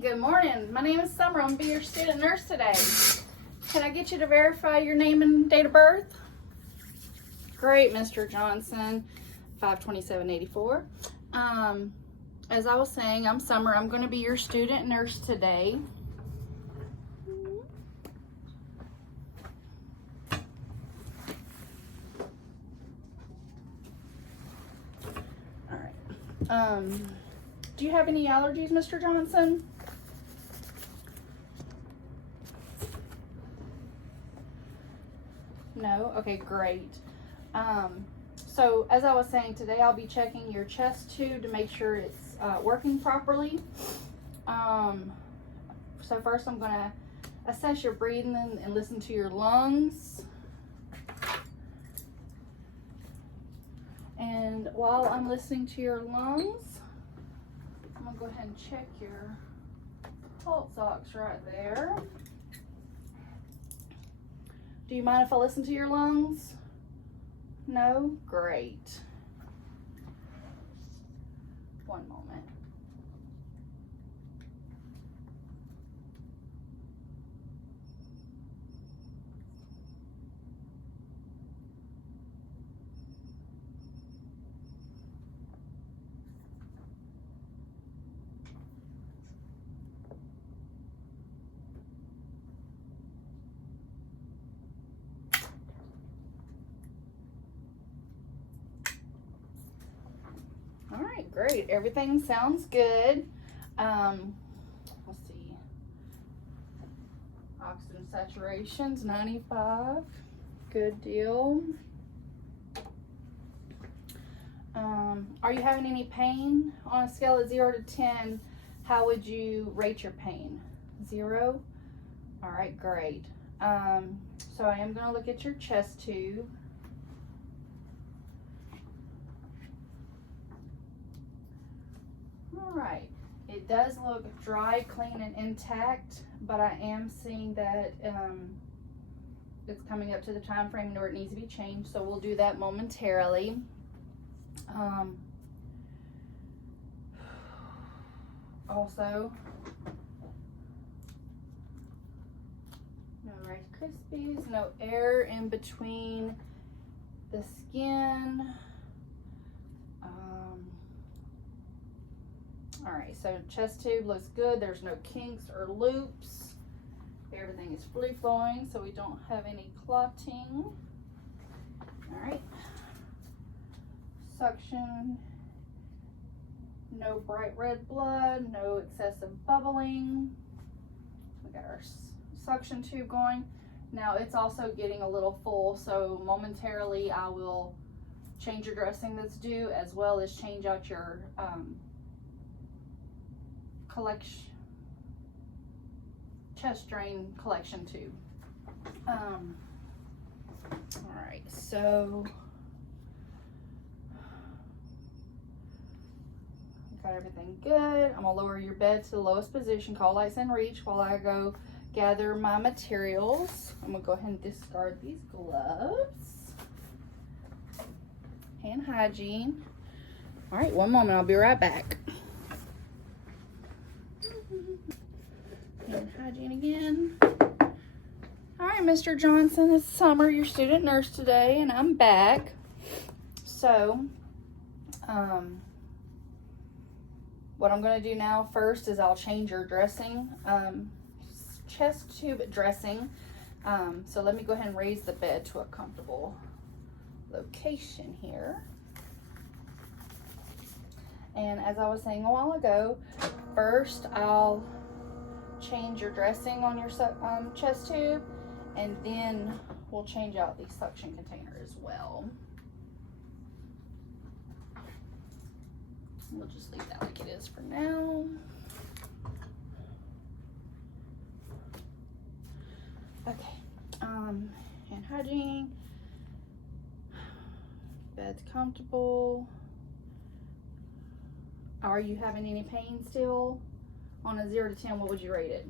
Good morning. My name is Summer. I'm going to be your student nurse today. Can I get you to verify your name and date of birth? Great, Mr. Johnson. 52784. As I was saying, I'm Summer. I'm going to be your student nurse today. All right. Do you have any allergies, Mr. Johnson? No? Okay, great. So as I was saying, today I'll be checking your chest tube to make sure it's working properly. So first I'm going to assess your breathing and listen to your lungs. And while I'm listening to your lungs, I'm going to go ahead and check your pulse ox right there. Do you mind if I listen to your lungs? No? Great. One moment. All right, great. Everything sounds good. Let's see. Oxygen saturation's 95. Good deal. Are you having any pain? On a scale of 0 to 10, how would you rate your pain? 0? All right, great. So I am going to look at your chest tube. All right, it does look dry, clean, and intact, but I am seeing that it's coming up to the time frame where it needs to be changed, so we'll do that momentarily. Also, no Rice Krispies, no air in between the skin. All right, so chest tube looks good. There's no kinks or loops. Everything is free flowing, so we don't have any clotting. All right. Suction. No bright red blood, no excessive bubbling. We got our suction tube going. Now it's also getting a little full, so momentarily I will change your dressing that's due, as well as change out your chest drain collection tube. All right, so got everything good. I'm gonna lower your bed to the lowest position, call lights in reach, while I go gather my materials. I'm gonna go ahead and discard these gloves. Hand hygiene. All right, one moment, I'll be right back. Hand hygiene again. All right, Mr. Johnson, it's Summer, your student nurse today, and I'm back. So, what I'm going to do now first is I'll change your dressing, chest tube dressing. So let me go ahead and raise the bed to a comfortable location here. And as I was saying a while ago, first I'll change your dressing on your chest tube, and then we'll change out the suction container as well. We'll just leave that like it is for now. Okay, hand hygiene, bed's comfortable. Are you having any pain still? On a 0 to 10, what would you rate it?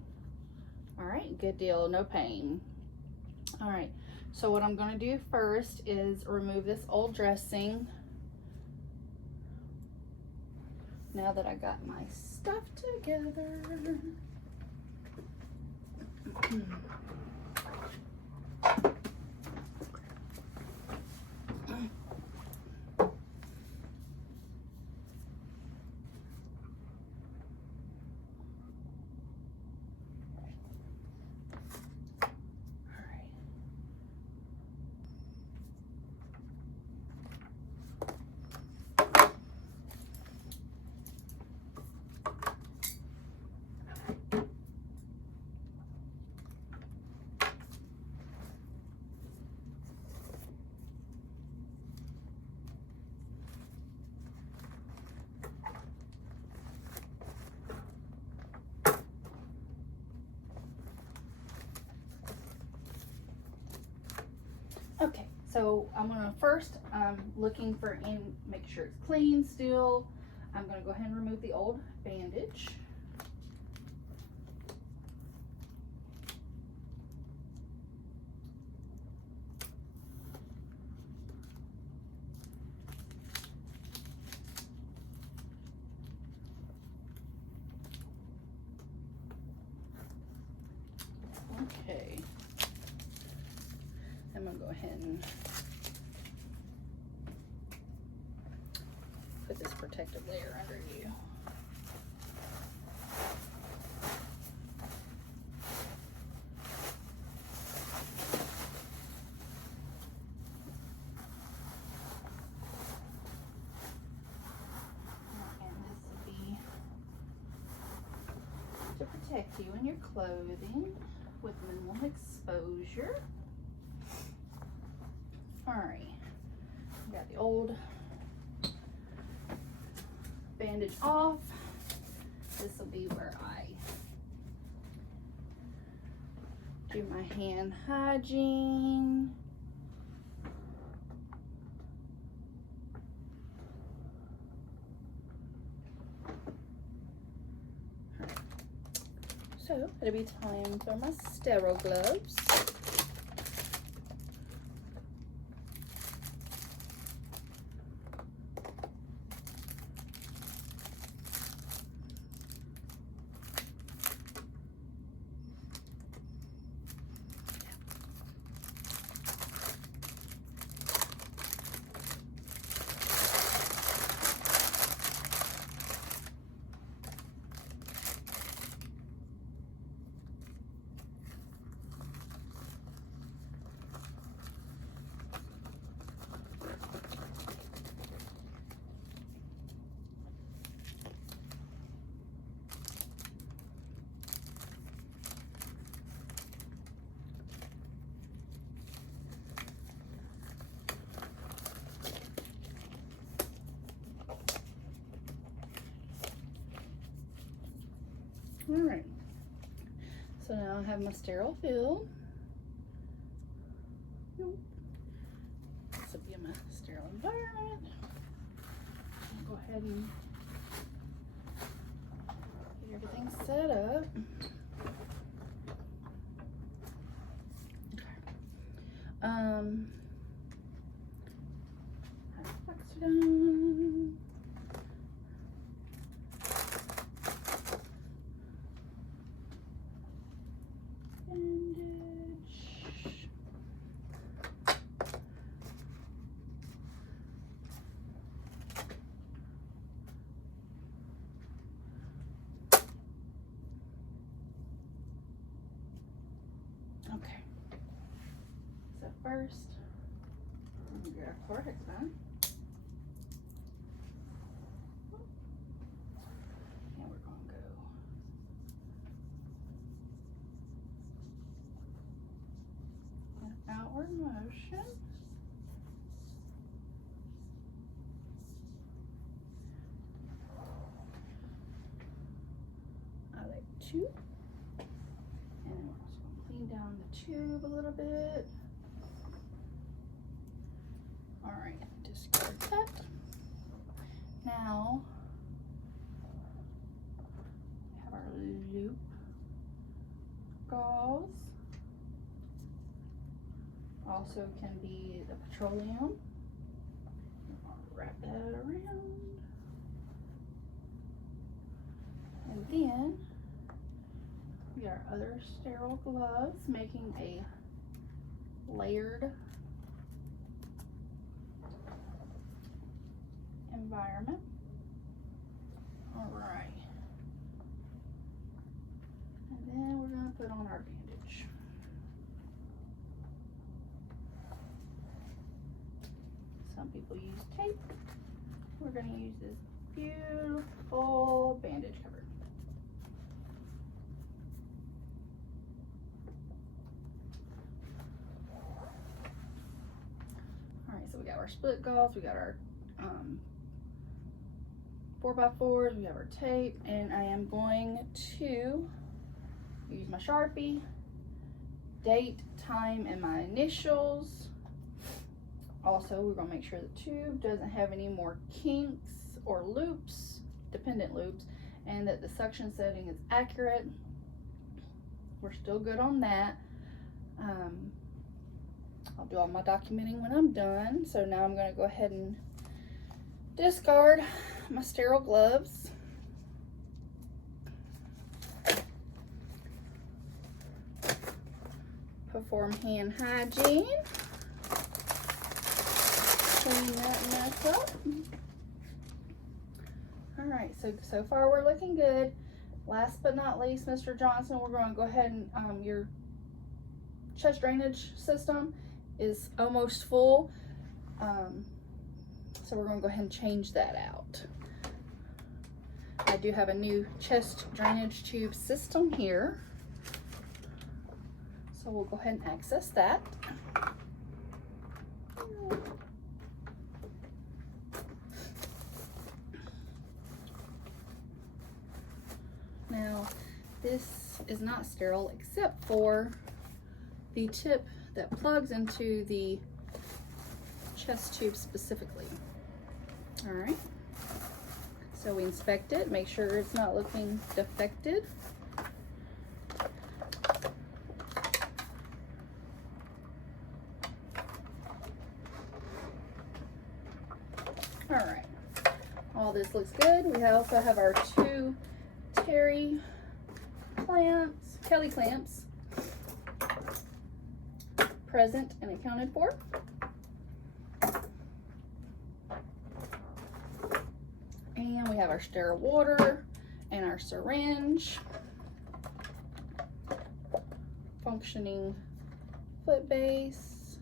All right, good deal, no pain. All right, so what I'm gonna do first is remove this old dressing. now that I got my stuff together. Okay, so I'm gonna first, looking for make sure it's clean still. I'm gonna go ahead and remove the old bandage. Okay. I'm gonna go ahead and put this protective layer under you. And this will be to protect you and your clothing with minimal exposure. Alright, got the old bandage off. This will be where I do my hand hygiene. So it'll be time for my sterile gloves. All right, so now I have my sterile fill. This will be my sterile environment. I'll go ahead and get everything set up. Okay. That's done. Okay, so first, I'm gonna grab Cortex gun. And we're gonna go an outward motion. I like 2. And we're also gonna clean down the tube a little bit. All right, discard that. Now, we have our loop gauze. Also can be the petroleum. I'll wrap that around. Okay. other sterile gloves, making a layered environment. All right. And then we're going to put on our bandage. Some people use tape. We're going to use this beautiful bandage cover. Alright, so we got our split gauze, we got our 4x4s, we have our tape, and I am going to use my Sharpie, date, time, and my initials. Also, we're going to make sure the tube doesn't have any more kinks or loops, dependent loops, and that the suction setting is accurate. We're still good on that. I'll do all my documenting when I'm done. So now I'm going to go ahead and discard my sterile gloves. Perform hand hygiene. Clean that mess up. Alright, so far we're looking good. Last but not least, Mr. Johnson, we're going to go ahead and your chest drainage system is almost full. So we're going to go ahead and change that out. I do have a new chest drainage tube system here. So we'll go ahead and access that. Now, this is not sterile except for the tip that plugs into the chest tube specifically. All right. So we inspect it, make sure it's not looking defected. All right. All this looks good. We also have our two Kelly clamps present and accounted for. And we have our sterile water and our syringe, functioning foot base.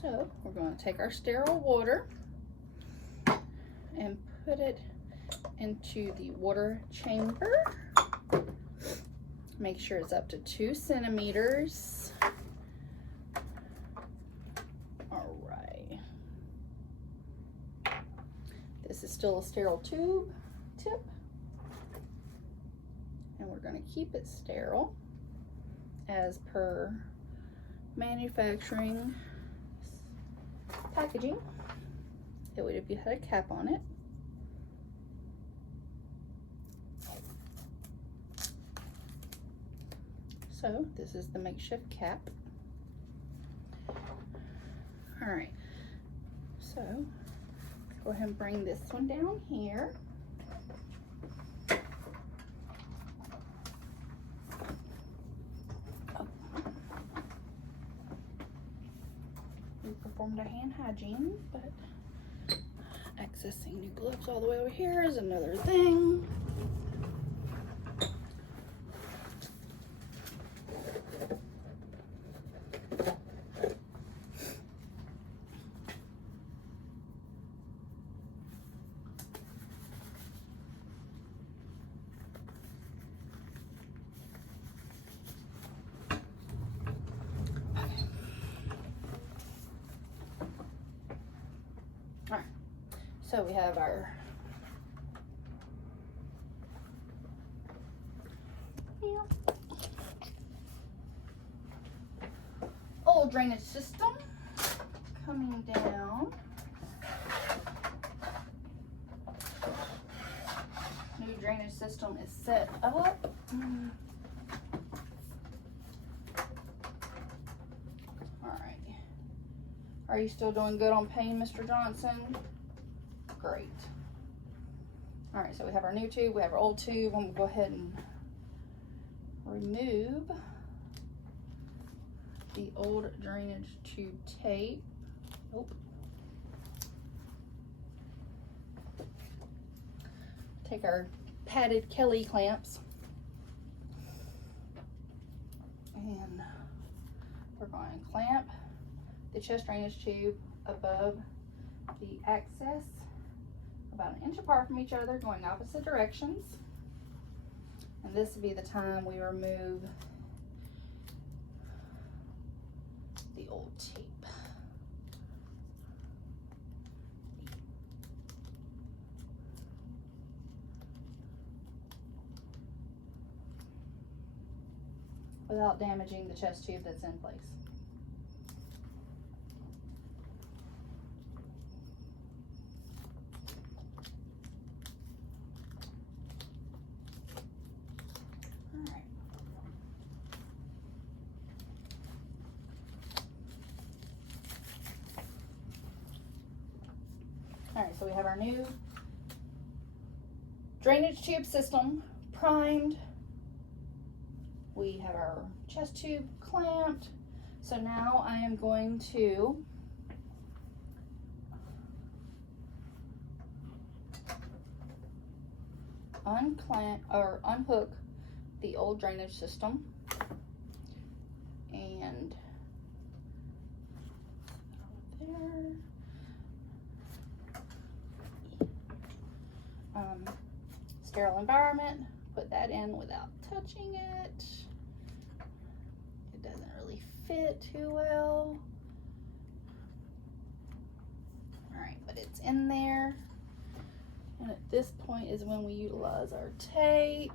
So we're going to take our sterile water and put it into the water chamber. Make sure it's up to 2 centimeters. All right. This is still a sterile tube tip, and we're going to keep it sterile as per manufacturing packaging. It would if you had a cap on it. So this is the makeshift cap. All right, so go ahead and bring this one down here. We performed our hand hygiene, but accessing new gloves all the way over here is another thing. All right, so we have our old drainage system coming down. New drainage system is set up. Are you still doing good on pain, Mr. Johnson? Great. All right, so we have our new tube, we have our old tube. I'm gonna go ahead and remove the old drainage tube tape. Nope. Take our padded Kelly clamps and we're going to clamp the chest drainage tube above the access, about an inch apart from each other, going opposite directions. And this will be the time we remove the old tape. Without damaging the chest tube that's in place. All right, so we have our new drainage tube system primed. We have our chest tube clamped. So now I am going to unclamp or unhook the old drainage system and there. Sterile environment, put that in without touching it. It doesn't really fit too well. All right, but it's in there. And at this point is when we utilize our tape.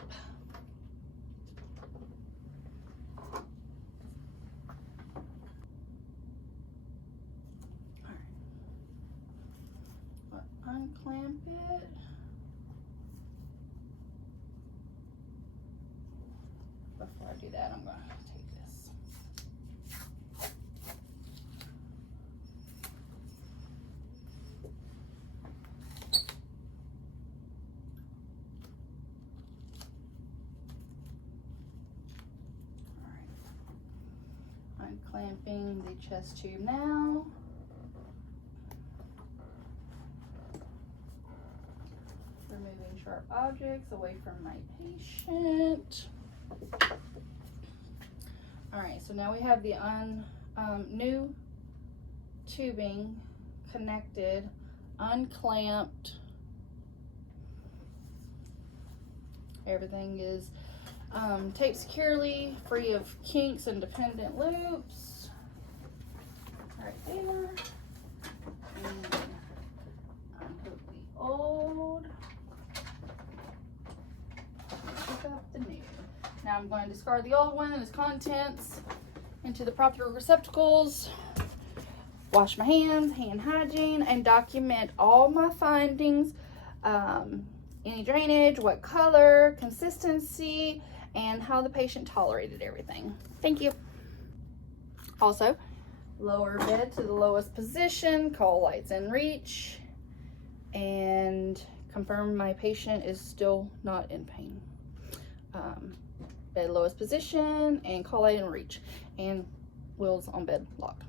All right, unclamp it. Before I do that, I'm going to take this. All right. I'm clamping the chest tube now. Removing sharp objects away from my patient. All right, so now we have the new tubing connected, unclamped. Everything is taped securely, free of kinks and dependent loops. Right there. And unhook the old. Pick up the new. Now I'm going to discard the old one and its contents into the proper receptacles, wash my hands, hand hygiene, and document all my findings, any drainage, what color, consistency, and how the patient tolerated everything. Thank you. Also, lower bed to the lowest position, call lights in reach, and confirm my patient is still not in pain. Bed lowest position and call light in reach, and wheels on bed lock.